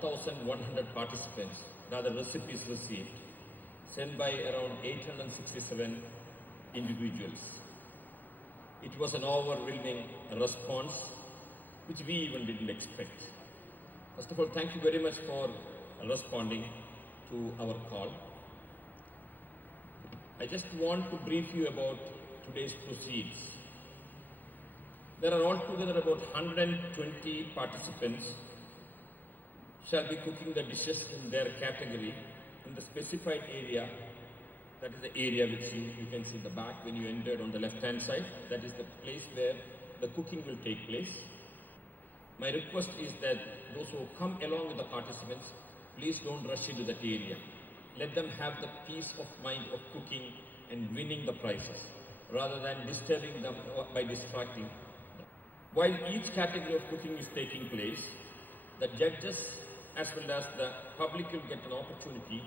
1,100 participants, rather recipes received, sent by around 867 individuals. It was an overwhelming response, which we even didn't expect. First of all, thank you very much for responding to our call. I just want to brief you about today's proceeds. There are altogether about 120 participants shall be cooking the dishes in their category in the specified area. That is the area which you can see in the back when you entered on the left-hand side. That is the place where the cooking will take place. My request is that those who come along with the participants, please don't rush into that area. Let them have the peace of mind of cooking and winning the prizes, rather than disturbing them by distracting them. While each category of cooking is taking place, the judges as well as the public will get an opportunity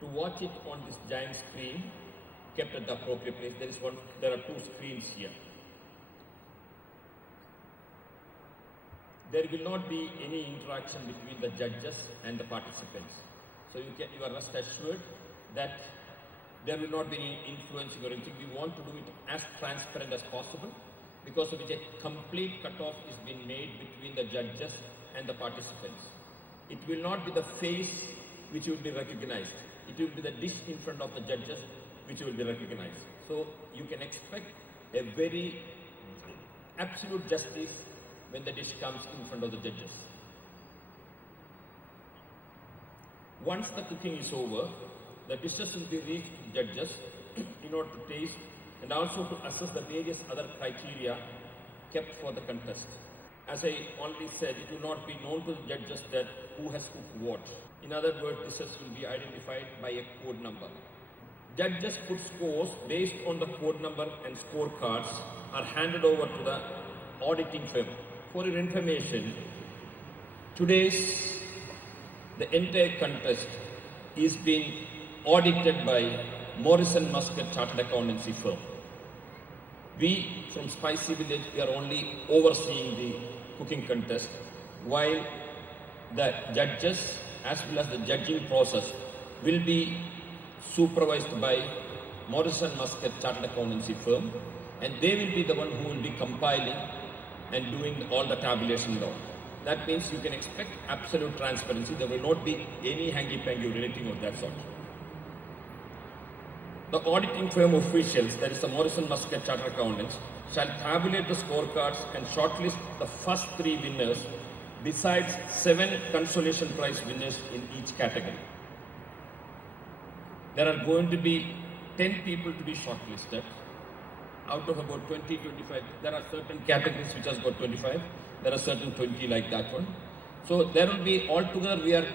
to watch it on this giant screen kept at the appropriate place. There are two screens here. There will not be any interaction between the judges and the participants. So you are rest assured that there will not be any influencing or anything. We want to do it as transparent as possible, because of which a complete cutoff is being made between the judges and the participants. It will not be the face which will be recognized. It will be the dish in front of the judges which will be recognized. So you can expect a very absolute justice when the dish comes in front of the judges. Once the cooking is over, the dishes will be reached to judges in order to taste and also to assess the various other criteria kept for the contest. As I already said, it will not be known to the judges that who has cooked what. In other words, dishes will be identified by a code number. Judges put scores based on the code number, and scorecards are handed over to the auditing firm. For your information, the entire contest is being audited by Morrison Muscat Chartered Accountancy firm. We from Spicy Village, we are only overseeing the cooking contest, while the judges as well as the judging process will be supervised by Morrison Muscat Chartered Accountancy firm, and they will be the one who will be compiling and doing all the tabulation and all. That means you can expect absolute transparency. There will not be any hangy-pangy relating of that sort. The auditing firm officials, that is the Morrison Muscat Chartered Accountants, shall tabulate the scorecards and shortlist the first 3 winners, besides 7 consolation prize winners in each category. There are going to be 10 people to be shortlisted. Out of about 20, 25, there are certain categories which has got 25, there are certain 20 like that one. So there will be altogether, we are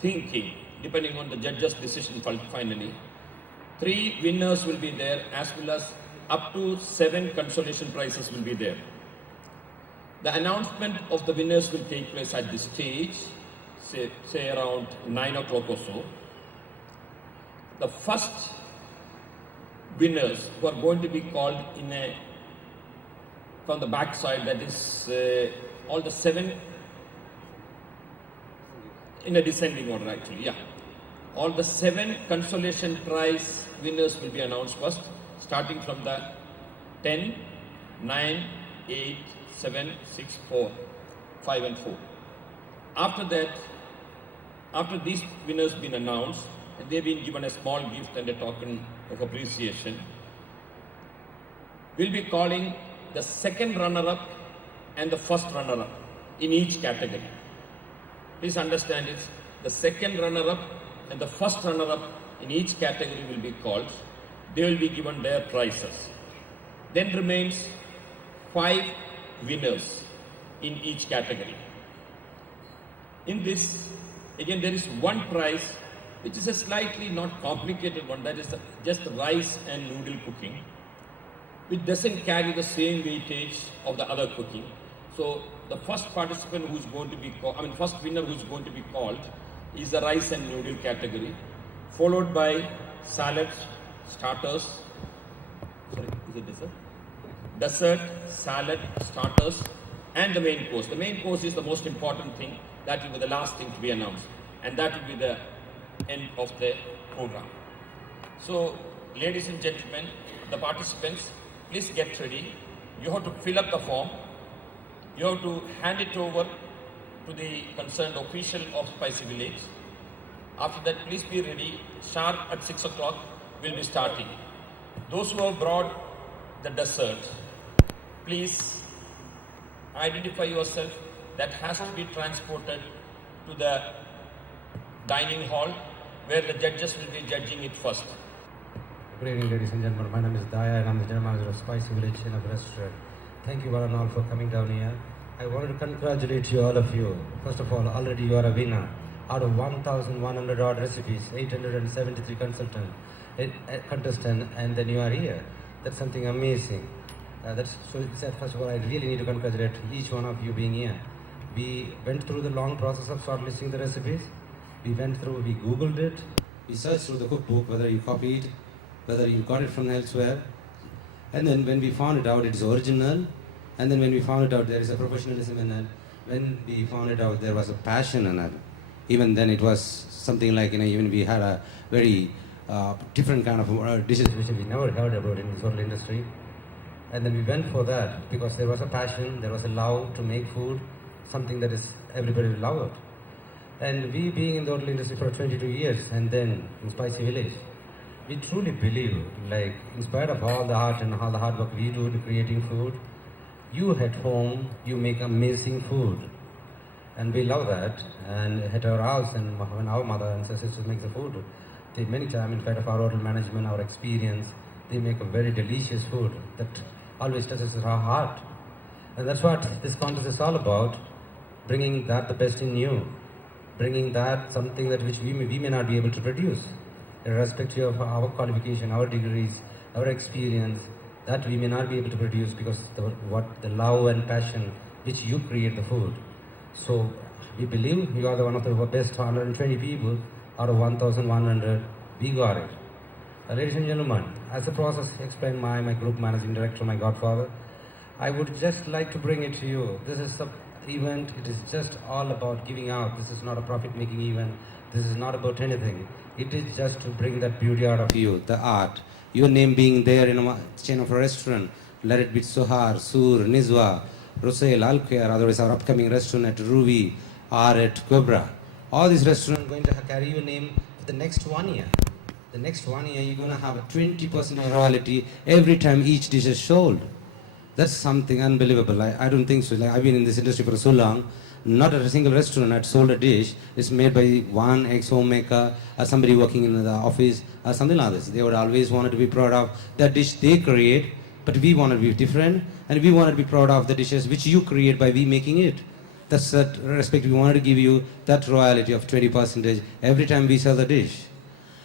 thinking, depending on the judge's decision finally, 3 winners will be there, as well as up to 7 consolation prizes will be there. The announcement of the winners will take place at this stage, say around 9 o'clock or so. The first winners who are going to be called from the back side, that is all the 7 in a descending order actually, yeah. All the 7 consolation prize winners will be announced first, starting from the 10, 9, 8, 7, 6, 4, 5 and 4. After that, after these winners been announced, and they've been given a small gift and a token of appreciation, we'll be calling the second runner-up and the first runner-up in each category. Please understand this, the second runner-up and the first runner-up in each category will be called. They will be given their prizes. Then remains 5 winners in each category. In this, again, there is one prize which is a slightly not complicated one, that is just rice and noodle cooking, which doesn't carry the same weightage of the other cooking. So the first participant who is going to be called, first winner who is going to be called is the rice and noodle category, followed by salads, starters, sorry, is it dessert? Dessert, salad, starters, and the main course. The main course is the most important thing, that will be the last thing to be announced. And that will be the end of the program. So, ladies and gentlemen, the participants, please get ready. You have to fill up the form. You have to hand it over to the concerned official of Spicy Village. After that, please be ready. Sharp at 6 o'clock, we'll be starting. Those who have brought the dessert, please identify yourself. That has to be transported to the dining hall where the judges will be judging it first. Good evening, ladies and gentlemen. My name is Daya and I'm the general manager of Spicy Village in a restaurant. Thank you one and all for coming down here. I wanted to congratulate you, all of you. First of all, already you are a winner. Out of 1,100 odd recipes, 873 contestants, and then you are here. That's something amazing. First of all, I really need to congratulate each one of you being here. We went through the long process of shortlisting the recipes. We Googled it. We searched through the cookbook, whether you copied, whether you got it from elsewhere. And then when we found it out, it's original. And then when we found it out, there is a professionalism in it. When we found it out, there was a passion in it. Even then, it was something like, even we had a very different kind of dishes which we never heard about in this hotel industry. And then we went for that because there was a passion, there was a love to make food, something that is everybody will love it. And we being in the hotel industry for 22 years and then in Spicy Village, we truly believe, like, in spite of all the art and all the hard work we do in creating food, you at home, you make amazing food. And we love that. And at our house, and when our mother and sisters make the food, they many times, in spite of our hotel management, our experience, they make a very delicious food that always touches our heart. And that's what this contest is all about, bringing that the best in you, bringing that something that which we may not be able to produce, irrespective of our qualification, our degrees, our experience, that we may not be able to produce because the love and passion which you create the food. So we believe you are the one of the best 120 people out of 1,100. We got it. Ladies and gentlemen, as the process explained by my group managing director, my godfather, I would just like to bring it to you. This is the event. It is just all about giving out. This is not a profit-making event. This is not about anything. It is just to bring that beauty out of you, the art. Your name being there in a chain of a restaurant, let it be Sohar, Sur, Nizwa, Rosail, Alquer, otherwise our upcoming restaurant at Ruvi, or at Cobra. All these restaurants are going to carry your name for the next 1 year. The next 1 year, you're going to have a 20% royalty every time each dish is sold. That's something unbelievable. I don't think so. Like, I've been in this industry for so long. Not a single restaurant had sold a dish. It's made by one ex-homemaker or somebody working in the office or something like this. They would always want to be proud of that dish they create, but we want to be different, and we want to be proud of the dishes which you create by we making it. That's that respect. We wanted to give you that royalty of 20% every time we sell the dish.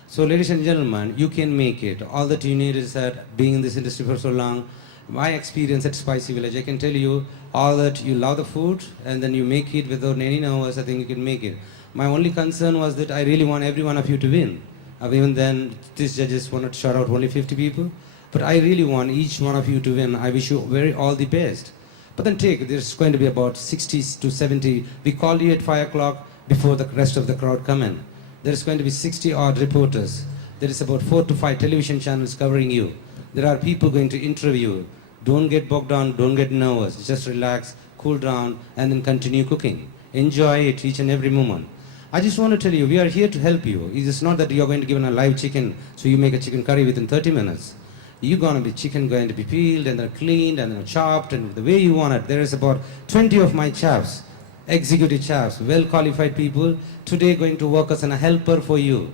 So, ladies and gentlemen, you can make it. All that you need is that being in this industry for so long, my experience at Spicy Village, I can tell you all that you love the food and then you make it without any nervous. I think you can make it. My only concern was that I really want every one of you to win. Even then, these judges wanted to shout out only 50 people. But I really want each one of you to win. I wish you all the best. But then there's going to be about 60 to 70. We called you at 5 o'clock before the rest of the crowd come in. There's going to be 60 odd reporters. There is about 4 to 5 television channels covering you. There are people going to interview. Don't get bogged down, don't get nervous. Just relax, cool down, and then continue cooking. Enjoy it each and every moment. I just want to tell you, we are here to help you. It's not that you're going to give a live chicken, so you make a chicken curry within 30 minutes. You're going to be chicken going to be peeled and then cleaned and then chopped and the way you want it. There is about 20 of my chefs, executive chefs, well-qualified people, today going to work as a helper for you.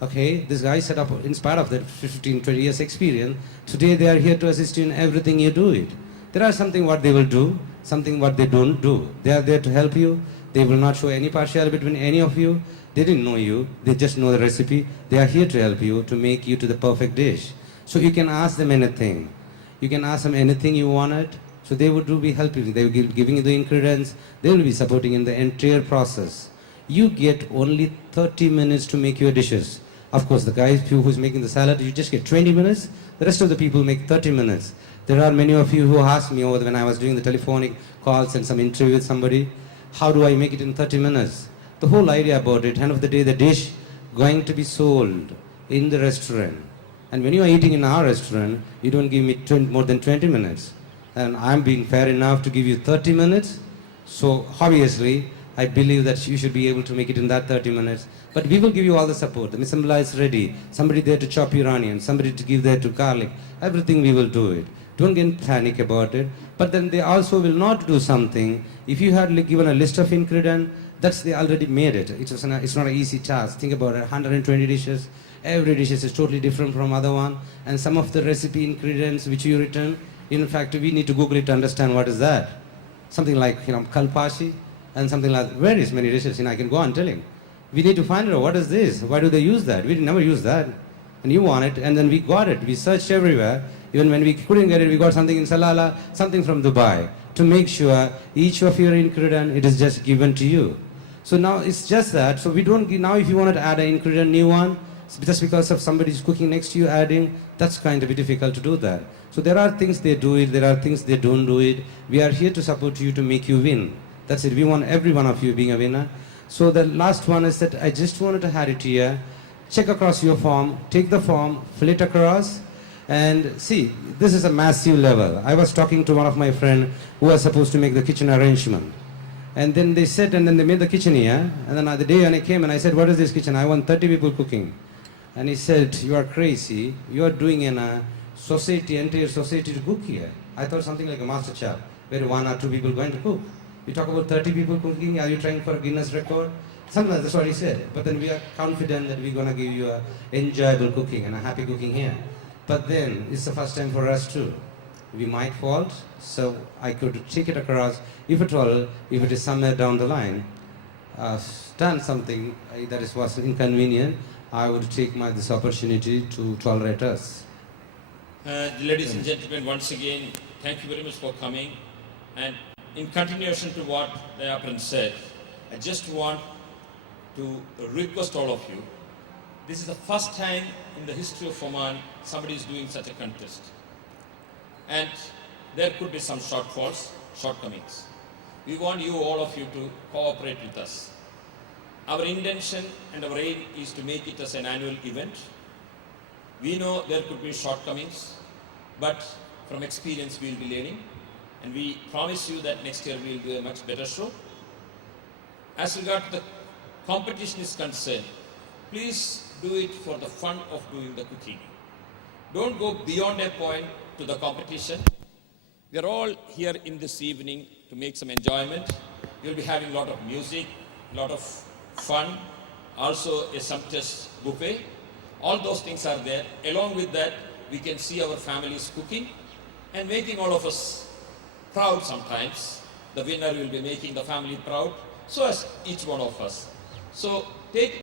Okay, this guy set up, in spite of that 15, 20 years experience, today they are here to assist you in everything you do it. There are something what they will do, something what they don't do. They are there to help you. They will not show any partiality between any of you. They didn't know you. They just know the recipe. They are here to help you, to make you to the perfect dish. So you can ask them anything. You can ask them anything you wanted. So they would be helping. They will be giving you the ingredients. They will be supporting in the entire process. You get only 30 minutes to make your dishes. Of course, the guy who's making the salad, you just get 20 minutes. The rest of the people make 30 minutes. There are many of you who asked me over when I was doing the telephonic calls and some interview with somebody. how do I make it in 30 minutes? The whole idea about it, end of the day, the dish going to be sold in the restaurant. And when you are eating in our restaurant, you don't give me more than 20 minutes. And I'm being fair enough to give you 30 minutes. So obviously, I believe that you should be able to make it in that 30 minutes. But we will give you all the support. The misambla is ready. Somebody there to chop your onion. Somebody to give there to garlic. Everything we will do it. Don't get panic about it. But then they also will not do something. If you had given a list of ingredients, that's they already made it. It's not an easy task. Think about it. 120 dishes. Every dish is totally different from other one. And some of the recipe ingredients which you written, in fact, we need to Google it to understand what is that. Something like, kalpashi and something like various many dishes. I can go on telling. We need to find out what is this. Why do they use that? We never use that. And you want it, and then we got it. We searched everywhere. Even when we couldn't get it, we got something in Salala, something from Dubai, to make sure each of your ingredient, it is just given to you. So now it's just that. So we don't, now if you wanted to add an ingredient, new one, just because of somebody is cooking next to you adding, that's kind of difficult to do that. So there are things they do it, there are things they don't do it. We are here to support you to make you win. That's it. We want every one of you being a winner. So the last one is that I just wanted to add it here. Check across your form, take the form, fill it across, and see, this is a massive level. I was talking to one of my friends who was supposed to make the kitchen arrangement. And then they said, and then they made the kitchen here. And then the day when I came and I said, what is this kitchen? I want 30 people cooking. And he said, you are crazy. You are doing in a society, entire society to cook here. I thought something like a master chef, where 1 or 2 people going to cook. You talk about 30 people cooking, are you trying for a Guinness record? Something like that's what he said. But then we are confident that we're going to give you a enjoyable cooking and a happy cooking here. But then it's the first time for us too. We might fault, so I could take it across. If at all, if it is somewhere down the line, done something that was inconvenient, I would take this opportunity to tolerate us. Ladies and gentlemen, once again, thank you very much for coming. And in continuation to what the Apprentice said, I just want to request all of you. This is the first time in the history of Oman somebody is doing such a contest. And there could be some shortfalls, shortcomings. We want you, all of you, to cooperate with us. Our intention and our aim is to make it as an annual event. We know there could be shortcomings, but from experience we will be learning. And we promise you that next year we will do a much better show. As regard to the competition is concerned, please do it for the fun of doing the cooking. Don't go beyond a point to the competition. We are all here in this evening to make some enjoyment. You'll be having a lot of music, a lot of fun, also a sumptuous buffet. All those things are there. Along with that, we can see our families cooking and making all of us proud sometimes. The winner will be making the family proud, so as each one of us. So take